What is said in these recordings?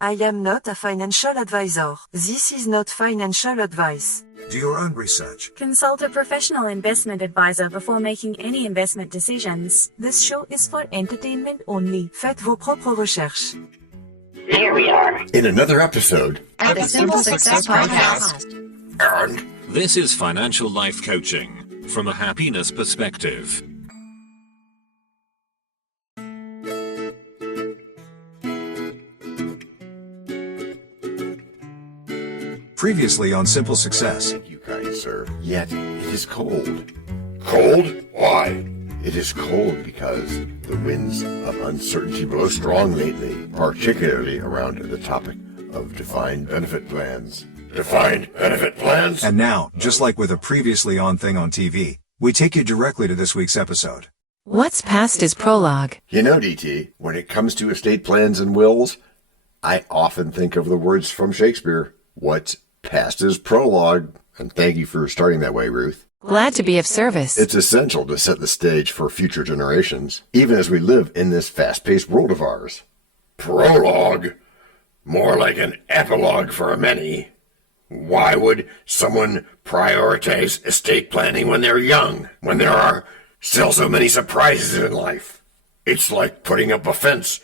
I am not a financial advisor. This is not financial advice. Do your own research. Consult a professional investment advisor before making any investment decisions. This show is for entertainment only. Faites vos propres recherches. Here we are in another episode of the Simple Success Podcast. And this is financial life coaching from a happiness perspective. Previously on Simple Success. Thank you, kind sir. Yet it is cold. Cold? Why? It is cold because the winds of uncertainty blow strong lately, particularly around the topic of defined benefit plans. Defined benefit plans? And now, just like with a previously on thing on TV, we take you directly to this week's episode. What's past is prologue. You know, DT, when it comes to estate plans and wills, I often think of the words from Shakespeare. What's past is prologue. And thank you for starting that way, Ruth. Glad to be of service. It's essential to set the stage for future generations, even as we live in this fast-paced world of ours. Prologue? More like an epilogue for many. Why would someone prioritize estate planning when they're young, when there are still so many surprises in life? It's like putting up a fence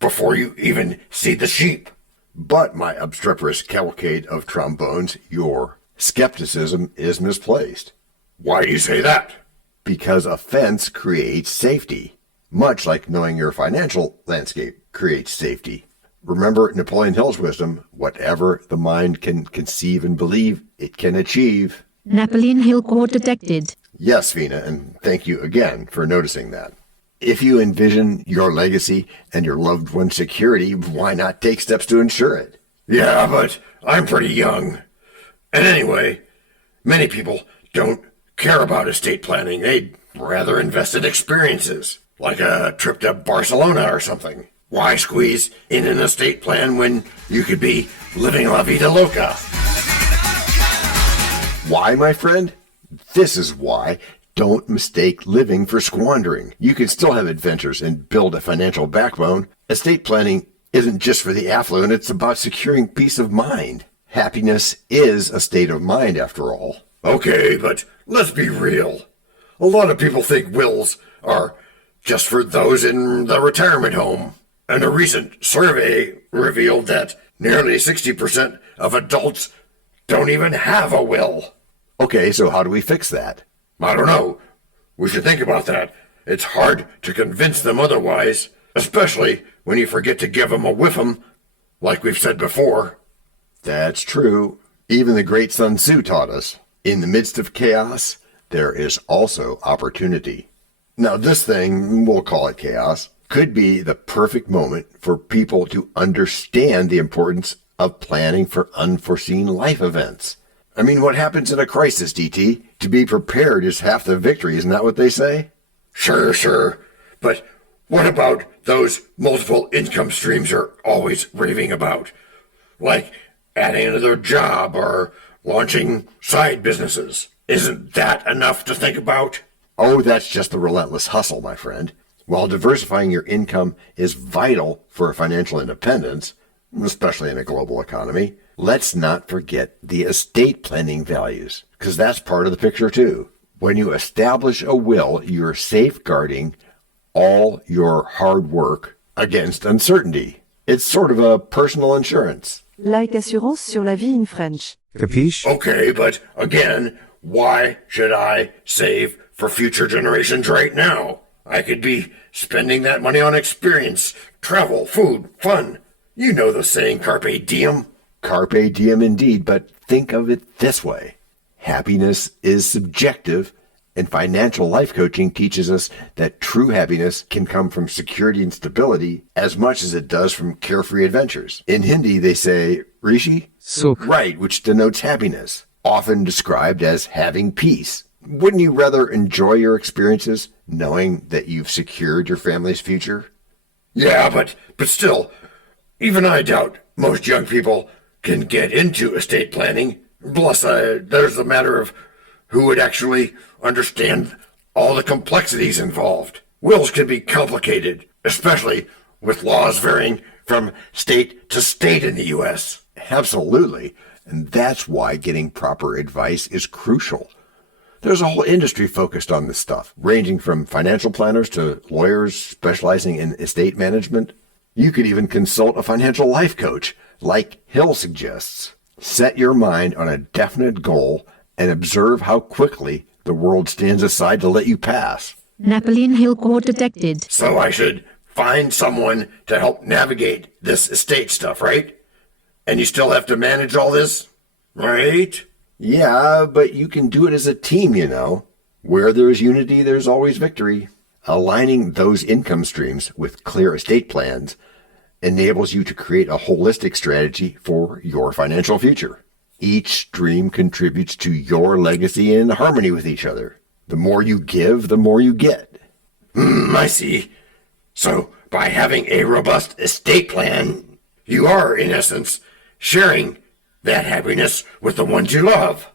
before you even see the sheep. But, my obstreperous cavalcade of trombones, your skepticism is misplaced. Why do you say that? Because a fence creates safety, much like knowing your financial landscape creates safety. Remember Napoleon Hill's wisdom, whatever the mind can conceive and believe, it can achieve. Napoleon Hill quote detected. Yes, Vina, and thank you again for noticing that. If you envision your legacy and your loved one's security, why not take steps to ensure it? Yeah, but I'm pretty young. And anyway, many people don't care about estate planning. They'd rather invest in experiences, like a trip to Barcelona or something. Why squeeze in an estate plan when you could be living la vida loca? Why, my friend? This is why. Don't mistake living for squandering. You can still have adventures and build a financial backbone. Estate planning isn't just for the affluent, it's about securing peace of mind. Happiness is a state of mind, after all. Okay, but let's be real. A lot of people think wills are just for those in the retirement home. And a recent survey revealed that nearly 60% of adults don't even have a will. Okay, so how do we fix that? I don't know. We should think about that. It's hard to convince them otherwise, especially when you forget to give them a whiff 'em, like we've said before. That's true. Even the great Sun Tzu taught us, in the midst of chaos, there is also opportunity. Now this thing, we'll call it chaos, could be the perfect moment for people to understand the importance of planning for unforeseen life events. I mean, what happens in a crisis, DT? To be prepared is half the victory, isn't that what they say? Sure. But what about those multiple income streams you're always raving about? Like adding another job or launching side businesses. Isn't that enough to think about? Oh, that's just the relentless hustle, my friend. While diversifying your income is vital for financial independence, especially in a global economy, let's not forget the estate planning values, because that's part of the picture too. When you establish a will, you're safeguarding all your hard work against uncertainty. It's sort of a personal insurance. Like assurance sur la vie in French. Capiche? Okay, but again, why should I save for future generations right now? I could be spending that money on experience, travel, food, fun. You know the saying, carpe diem. Carpe diem indeed, but think of it this way. Happiness is subjective, and financial life coaching teaches us that true happiness can come from security and stability as much as it does from carefree adventures. In Hindi, they say, Rishi? Sukh. Right, which denotes happiness, often described as having peace. Wouldn't you rather enjoy your experiences knowing that you've secured your family's future? Yeah, but still, even I doubt most young people can get into estate planning. Plus, there's the matter of who would actually understand all the complexities involved. Wills can be complicated, especially with laws varying from state to state in the U.S. Absolutely. And that's why getting proper advice is crucial. There's a whole industry focused on this stuff, ranging from financial planners to lawyers specializing in estate management. You could even consult a financial life coach, like Hill suggests. Set your mind on a definite goal and observe how quickly the world stands aside to let you pass. Napoleon Hill caught detected. So I should find someone to help navigate this estate stuff, right? And you still have to manage all this, right? Yeah, but you can do it as a team, you know. Where there's unity, there's always victory. Aligning those income streams with clear estate plans enables you to create a holistic strategy for your financial future. Each stream contributes to your legacy in harmony with each other. The more you give, the more you get. I see. So, by having a robust estate plan, you are, in essence, sharing that happiness with the ones you love.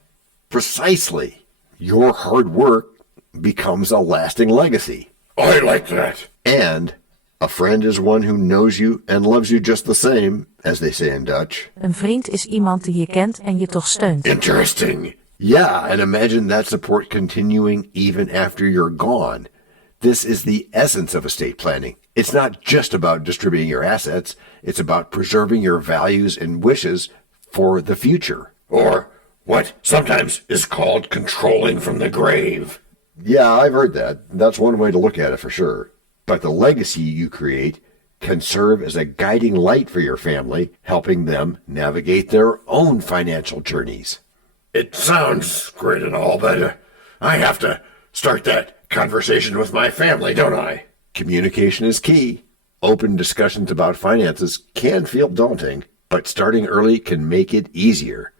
Precisely. Your hard work becomes a lasting legacy. I like that. And a friend is one who knows you and loves you just the same, as they say in Dutch. Een vriend is iemand die je kent en je toch steunt. Interesting. Yeah, and imagine that support continuing even after you're gone. This is the essence of estate planning. It's not just about distributing your assets, it's about preserving your values and wishes for the future. Or what sometimes is called controlling from the grave. Yeah, I've heard that. That's one way to look at it for sure. But the legacy you create can serve as a guiding light for your family, helping them navigate their own financial journeys. It sounds great and all, but I have to start that conversation with my family, don't I? Communication is key. Open discussions about finances can feel daunting, but starting early can make it easier.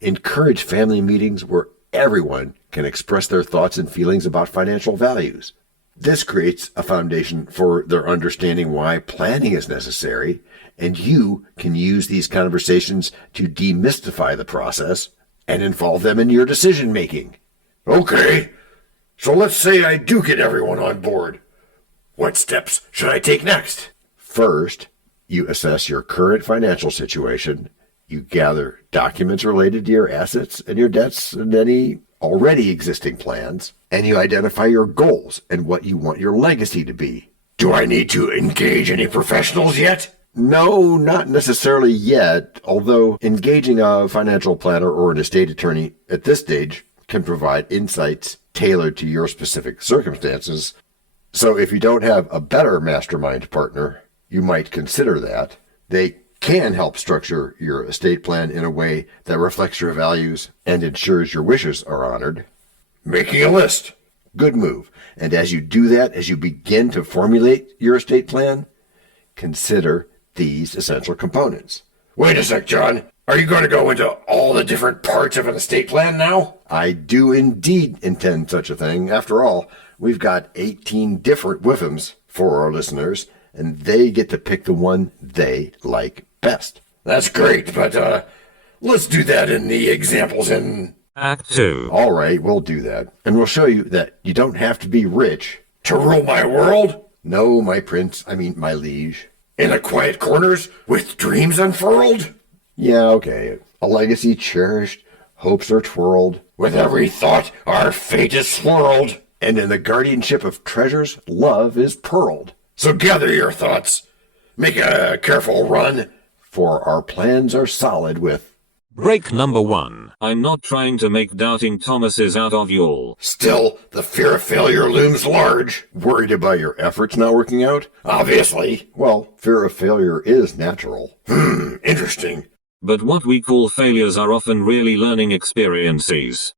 Encourage family meetings where everyone can express their thoughts and feelings about financial values. This creates a foundation for their understanding why planning is necessary, and you can use these conversations to demystify the process and involve them in your decision making. Okay, so let's say I do get everyone on board. What steps should I take next? First, you assess your current financial situation. You gather documents related to your assets and your debts and any already existing plans, and you identify your goals and what you want your legacy to be. Do I need to engage any professionals yet? No, not necessarily yet, although engaging a financial planner or an estate attorney at this stage can provide insights tailored to your specific circumstances. So if you don't have a better mastermind partner, you might consider that. They can help structure your estate plan in a way that reflects your values and ensures your wishes are honored. Making a list. Good move. And as you do that, as you begin to formulate your estate plan, consider these essential components. Wait a sec, John. Are you going to go into all the different parts of an estate plan now? I do indeed intend such a thing. After all, we've got 18 different WIFMs for our listeners, and they get to pick the one they like best. That's great, but let's do that in the examples in Act 2. All right, we'll do that. And we'll show you that you don't have to be rich to rule my world. No, my prince, my liege. In the quiet corners with dreams unfurled? Yeah, okay. A legacy cherished, hopes are twirled. With every thought, our fate is swirled. And in the guardianship of treasures, love is pearled. So gather your thoughts. Make a careful run. For our plans are solid with... Break number 1. I'm not trying to make doubting Thomases out of y'all. Still, the fear of failure looms large. Worried about your efforts not working out? Obviously. Well, fear of failure is natural. Interesting. But what we call failures are often really learning experiences.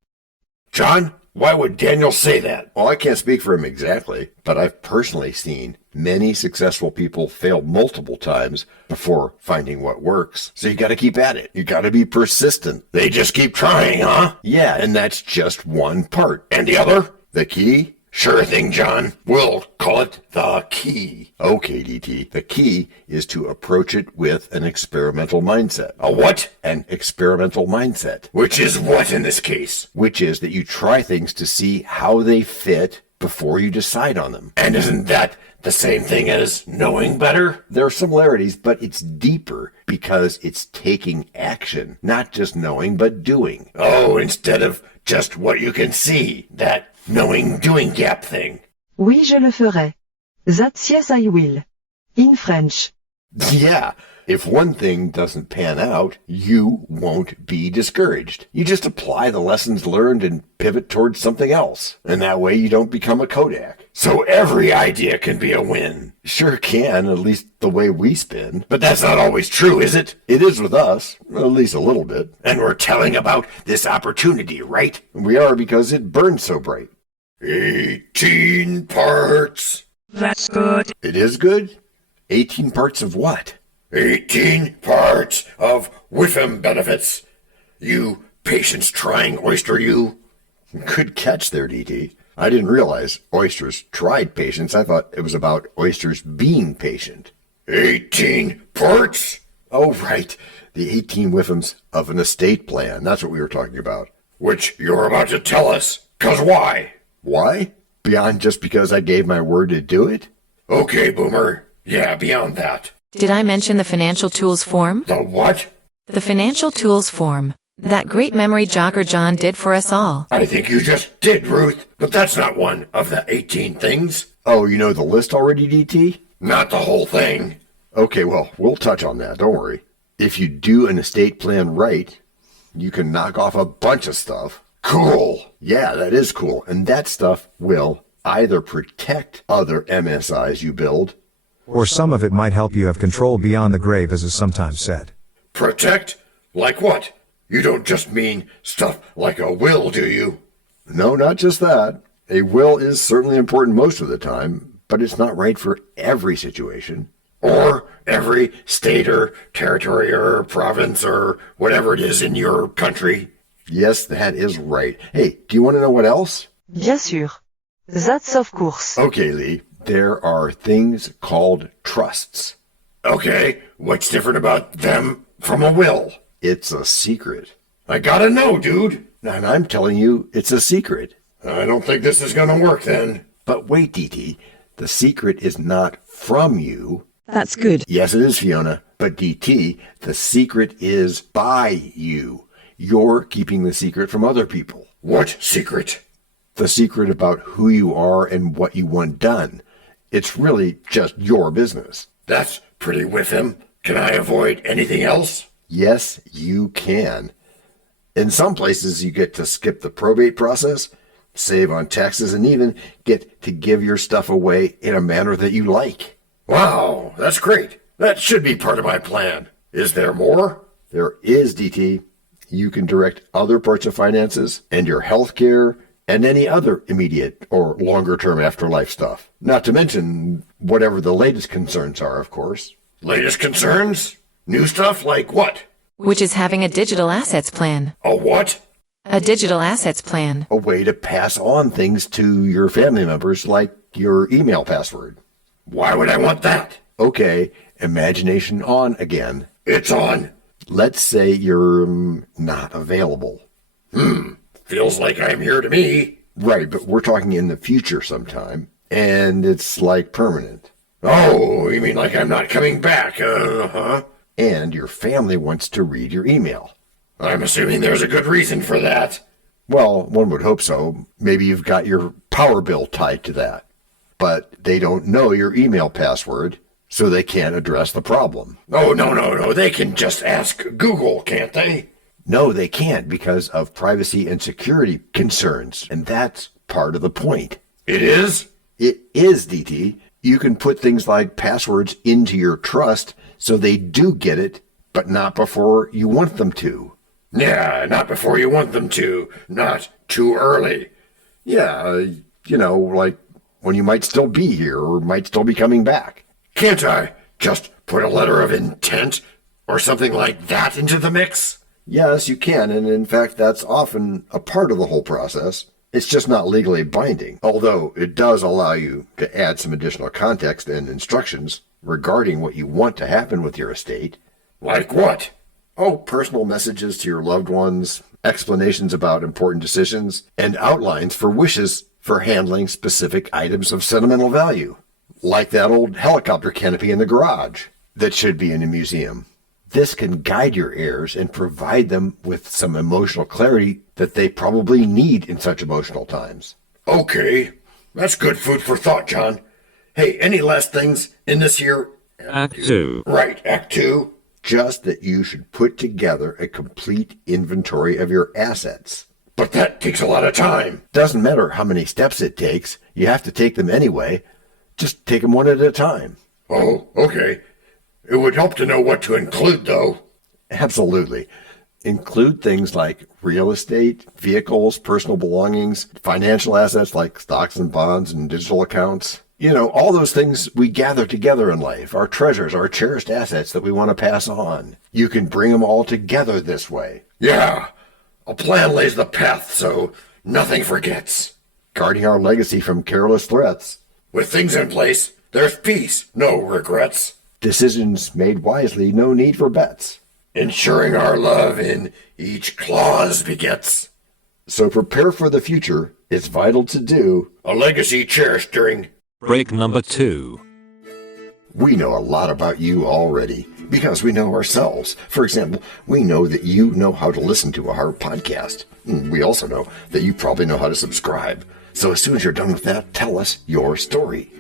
John, why would Daniel say that? Well, I can't speak for him exactly, but I've personally seen many successful people fail multiple times before finding what works. So you got to keep at it. You got to be persistent. They just keep trying, huh? Yeah, and that's just one part. And the other? The key? Sure thing, John. We'll call it the key. Okay, DT. The key is to approach it with an experimental mindset. A what? An experimental mindset. Which is what in this case? Which is that you try things to see how they fit before you decide on them. And isn't that the same thing as knowing better? There are similarities, but it's deeper because it's taking action, not just knowing, but doing. Oh, instead of just what you can see, that knowing-doing gap thing. Oui, je le ferai. That's yes, I will. In French. Yeah, if one thing doesn't pan out, you won't be discouraged. You just apply the lessons learned and pivot towards something else. And that way you don't become a Kodak. So every idea can be a win. Sure can, at least the way we spin. But that's not always true, is it? It is with us, at least a little bit. And we're telling about this opportunity, right? We are because it burns so bright. 18 parts. That's good. It is good? 18 parts of what? 18 parts of WIFM benefits. You patience-trying oyster, you. Good catch there, DT. I didn't realize oysters tried patience. I thought it was about oysters being patient. 18 parts? Oh, right. The 18 whiffums of an estate plan. That's what we were talking about. Which you're about to tell us. 'Cause why? Why? Beyond just because I gave my word to do it? Okay, Boomer. Yeah, beyond that. Did I mention the financial tools form? The what? The financial tools form. That great memory jogger John did for us all. I think you just did, Ruth. But that's not one of the 18 things. Oh, you know the list already, DT? Not the whole thing. Okay, well, we'll touch on that. Don't worry. If you do an estate plan right, you can knock off a bunch of stuff. Cool. Yeah, that is cool. And that stuff will either protect other MSIs you build, Or some of it might help you have control beyond the grave, as is sometimes said. Protect? Like what? You don't just mean stuff like a will, do you? No, not just that. A will is certainly important most of the time, but it's not right for every situation. Or every state or territory or province or whatever it is in your country. Yes, that is right. Hey, do you want to know what else? Bien sûr. That's of course. Okay, Lee. There are things called trusts. Okay, what's different about them from a will? It's a secret. I gotta know, dude. And I'm telling you, it's a secret. I don't think this is gonna work then. But wait, DT. The secret is not from you. That's good. Yes, it is, Fiona. But DT, the secret is by you. You're keeping the secret from other people. What secret? The secret about who you are and what you want done. It's really just your business. That's pretty with him. Can I avoid anything else? Yes, you can. In some places, you get to skip the probate process, save on taxes, and even get to give your stuff away in a manner that you like. Wow, that's great. That should be part of my plan. Is there more? There is, DT. You can direct other parts of finances and your health care and any other immediate or longer-term afterlife stuff. Not to mention whatever the latest concerns are, of course. Latest concerns? New stuff like what? Which is having a digital assets plan. A what? A digital assets plan. A way to pass on things to your family members like your email password. Why would I want that? Okay, imagination on again. It's on. Let's say you're not available. Feels like I'm here to me. Right, but we're talking in the future sometime, and it's like permanent. Oh, you mean like I'm not coming back? Uh-huh. And your family wants to read your email. I'm assuming there's a good reason for that. Well, one would hope so. Maybe you've got your power bill tied to that. But they don't know your email password, so they can't address the problem. Oh, no. They can just ask Google, can't they? No, they can't because of privacy and security concerns, and that's part of the point. It is? It is, DT. You can put things like passwords into your trust so they do get it, but not before you want them to. Yeah, not before you want them to. Not too early. Yeah, like when you might still be here or might still be coming back. Can't I just put a letter of intent or something like that into the mix? Yes, you can, and in fact, that's often a part of the whole process. It's just not legally binding, although it does allow you to add some additional context and instructions regarding what you want to happen with your estate. Like what? Oh, personal messages to your loved ones, explanations about important decisions, and outlines for wishes for handling specific items of sentimental value. like that old helicopter canopy in the garage that should be in a museum. This can guide your heirs and provide them with some emotional clarity that they probably need in such emotional times. Okay, that's good food for thought, John. Hey, any last things in this here? Act 2. Right, Act 2. Just that you should put together a complete inventory of your assets. But that takes a lot of time. Doesn't matter how many steps it takes. You have to take them anyway. Just take them one at a time. Oh, okay. It would help to know what to include, though. Absolutely. Include things like real estate, vehicles, personal belongings, financial assets like stocks and bonds and digital accounts. You know, all those things we gather together in life, our treasures, our cherished assets that we want to pass on. You can bring them all together this way. Yeah, a plan lays the path so nothing forgets. Guarding our legacy from careless threats. With things in place, there's peace, no regrets. Decisions made wisely, no need for bets. Ensuring our love in each clause begets. So prepare for the future. It's vital to do. A legacy cherished during Break number 2. We know a lot about you already because we know ourselves. For example, we know that you know how to listen to our podcast. We also know that you probably know how to subscribe. So as soon as you're done with that, tell us your story.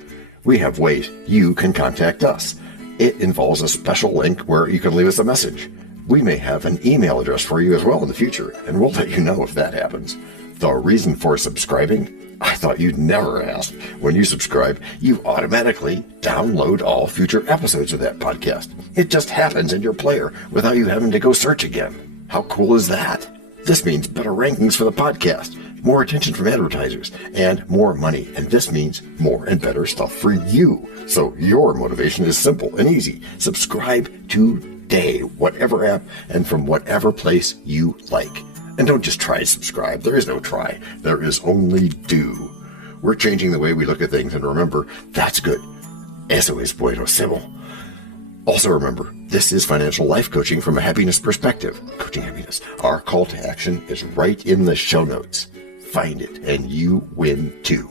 We have ways you can contact us. It involves a special link where you can leave us a message. We may have an email address for you as well in the future, and we'll let you know if that happens. The reason for subscribing? I thought you'd never ask. When you subscribe, you automatically download all future episodes of that podcast. It just happens in your player without you having to go search again. How cool is that? This means better rankings for the podcast, more attention from advertisers, and more money. And this means more and better stuff for you. So your motivation is simple and easy. Subscribe today, whatever app and from whatever place you like. And don't just try to subscribe. There is no try. There is only do. We're changing the way we look at things, and remember, that's good. Eso es buenísimo. Also remember, this is financial life coaching from a happiness perspective. Coaching happiness. Our call to action is right in the show notes. Find it, and you win too.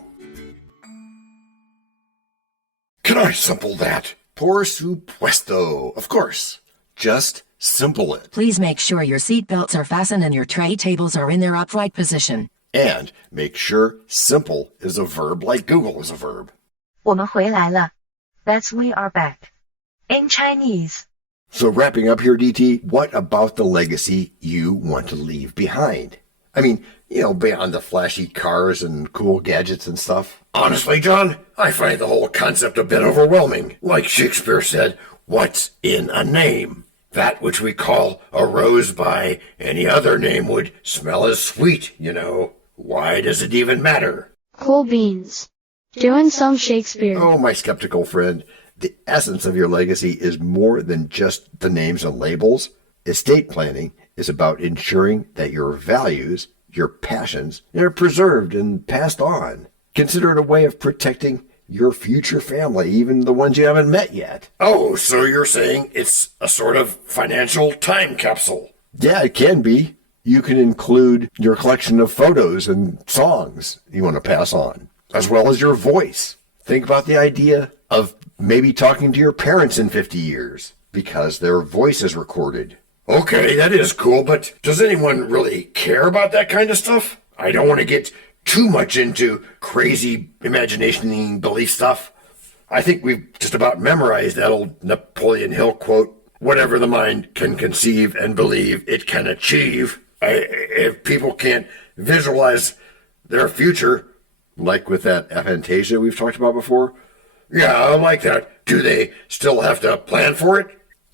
Can I sample that? Por supuesto. Of course. Just simple it. Please make sure your seatbelts are fastened and your tray tables are in their upright position. And make sure simple is a verb like Google is a verb. 我们回来了. That's we are back. In Chinese. So wrapping up here, DT, what about the legacy you want to leave behind? I mean, you know, beyond the flashy cars and cool gadgets and stuff. Honestly, John, I find the whole concept a bit overwhelming. Like Shakespeare said, what's in a name? That which we call a rose by any other name would smell as sweet, you know. Why does it even matter? Cool beans. Doing some Shakespeare. Oh, my skeptical friend. The essence of your legacy is more than just the names and labels. Estate planning is about ensuring that your values, your passions, are preserved and passed on. Consider it a way of protecting your future family, even the ones you haven't met yet. Oh, so you're saying it's a sort of financial time capsule? Yeah, it can be. You can include your collection of photos and songs you want to pass on, as well as your voice. Think about the idea of maybe talking to your parents in 50 years because their voice is recorded. Okay, that is cool, but does anyone really care about that kind of stuff? I don't want to get too much into crazy imagination belief stuff. I think we've just about memorized that old Napoleon Hill quote, whatever the mind can conceive and believe it can achieve. If people can't visualize their future, like with that aphantasia we've talked about before. Yeah, I like that. Do they still have to plan for it?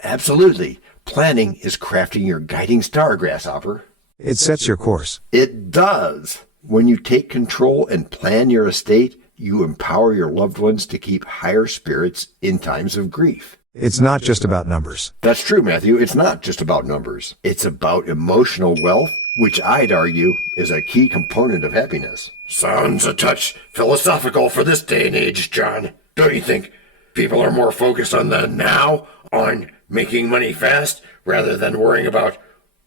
Absolutely. Planning is crafting your guiding star, Grasshopper. It sets your course. It does. When you take control and plan your estate, you empower your loved ones to keep higher spirits in times of grief. It's not just about numbers. That's true, Matthew. It's not just about numbers. It's about emotional wealth, which I'd argue is a key component of happiness. Sounds a touch philosophical for this day and age, John. Don't you think people are more focused on the now, on making money fast, rather than worrying about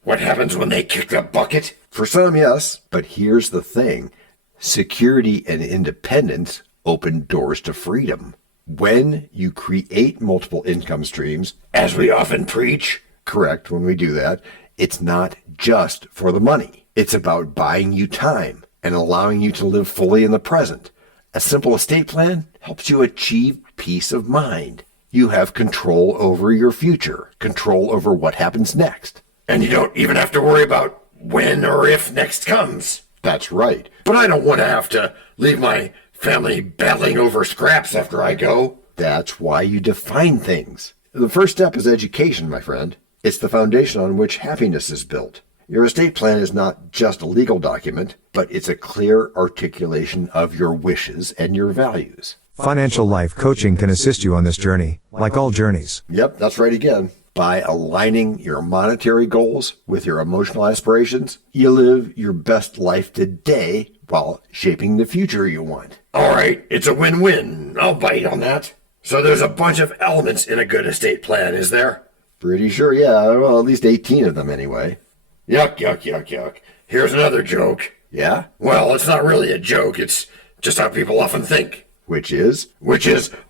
what happens when they kick the bucket? For some, yes. But here's the thing. Security and independence open doors to freedom. When you create multiple income streams, as we often preach, correct, when we do that, it's not just for the money. It's about buying you time and allowing you to live fully in the present. A simple estate plan helps you achieve peace of mind. You have control over your future, control over what happens next. And you don't even have to worry about when or if next comes. That's right. But I don't want to have to leave my family battling over scraps after I go. That's why you define things. The first step is education, my friend. It's the foundation on which happiness is built. Your estate plan is not just a legal document, but it's a clear articulation of your wishes and your values. Financial life coaching can assist you on this journey, like all journeys. Yep, that's right again. By aligning your monetary goals with your emotional aspirations, you live your best life today while shaping the future you want. All right, it's a win-win. I'll bite on that. So there's a bunch of elements in a good estate plan, is there? Pretty sure, yeah. Well, at least 18 of them anyway. Yuck, yuck, yuck, yuck. Here's another joke. Yeah? Well, it's not really a joke. It's just how people often think. Which is?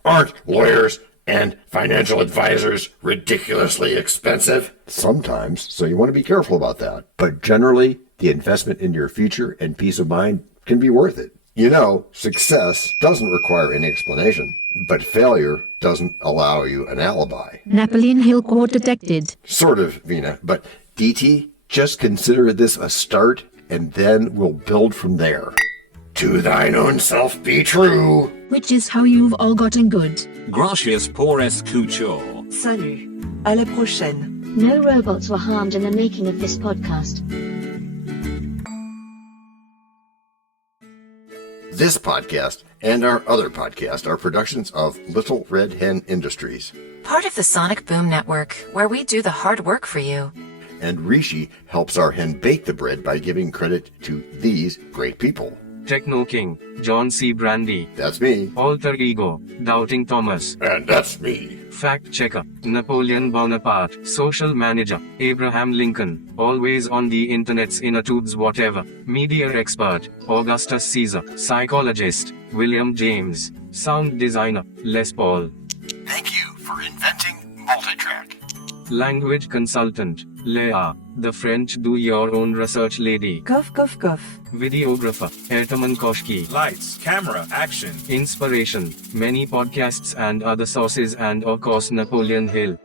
Aren't lawyers and financial advisors ridiculously expensive? Sometimes, so you want to be careful about that. But generally, the investment in your future and peace of mind can be worth it. You know, success doesn't require any explanation, but failure doesn't allow you an alibi. Napoleon Hill Court detected. Sort of, Vina, but DT, just consider this a start, and then we'll build from there. To thine own self be true. Which is how you've all gotten good. Gracias por escuchar. Salut. À la prochaine. No robots were harmed in the making of this podcast. This podcast and our other podcast are productions of Little Red Hen Industries. Part of the Sonic Boom Network, where we do the hard work for you. And Rishi helps our hen bake the bread by giving credit to these great people. Techno King, John Brandy. That's me. Alter Ego, Doubting Thomas. And that's me. Fact Checker, Napoleon Bonaparte. Social Manager, Abraham Lincoln. Always on the internet's inner tubes whatever. Media Expert, Augustus Caesar. Psychologist, William James. Sound Designer, Les Paul. Thank you for inventing multitrack. Language Consultant, Leah, the French do-your-own research lady. Cough, cough, cough. Videographer, Etomon Koshki. Lights, camera, action. Inspiration, many podcasts and other sources and of course Napoleon Hill.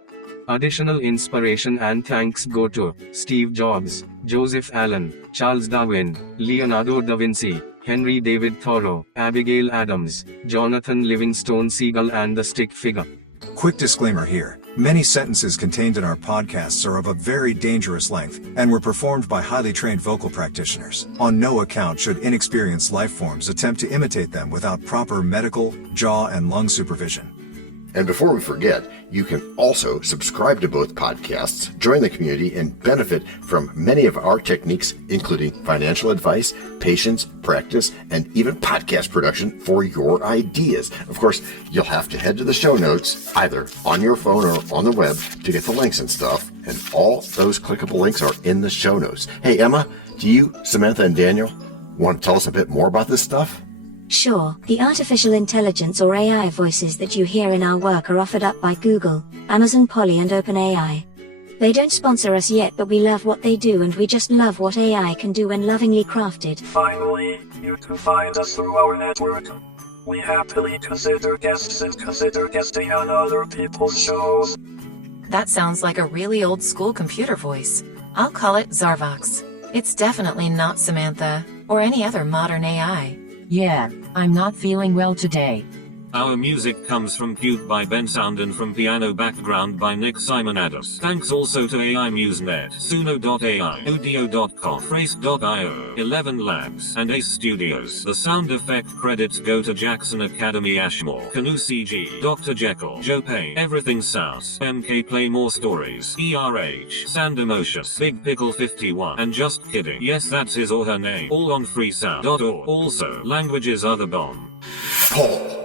Additional inspiration and thanks go to Steve Jobs, Joseph Allen, Charles Darwin, Leonardo da Vinci, Henry David Thoreau, Abigail Adams, Jonathan Livingstone Seagull and the Stick Figure. Quick disclaimer here. Many sentences contained in our podcasts are of a very dangerous length and were performed by highly trained vocal practitioners. On no account should inexperienced life forms attempt to imitate them without proper medical, jaw, and lung supervision. And before we forget, you can also subscribe to both podcasts, join the community, and benefit from many of our techniques, including financial advice, patience, practice, and even podcast production for your ideas. Of course, you'll have to head to the show notes, either on your phone or on the web, to get the links and stuff. And all those clickable links are in the show notes. Hey, Emma, do you, Samantha, and Daniel want to tell us a bit more about this stuff? Sure, the artificial intelligence or AI voices that you hear in our work are offered up by Google, Amazon Polly and OpenAI. They don't sponsor us yet, but we love what they do and we just love what AI can do when lovingly crafted. Finally, you can find us through our network. We happily consider guests and consider guesting on other people's shows. That sounds like a really old school computer voice. I'll call it Zarvox. It's definitely not Samantha, or any other modern AI. Yeah, I'm not feeling well today. Our music comes from Cube by Ben Sound and from Piano Background by Nick Simonados. Thanks also to AI MuseNet, Suno.ai, Audio.com, Phrase.io, 11 Labs, and Ace Studios. The sound effect credits go to Jackson Academy Ashmore, Canoe CG, Dr. Jekyll, Joe Payne, Everything Sounds, MK Play More Stories, ERH, Sand Emotions, Big Pickle 51, and Just Kidding. Yes, that's his or her name. All on freesound.org. Also, languages are the bomb. Paul.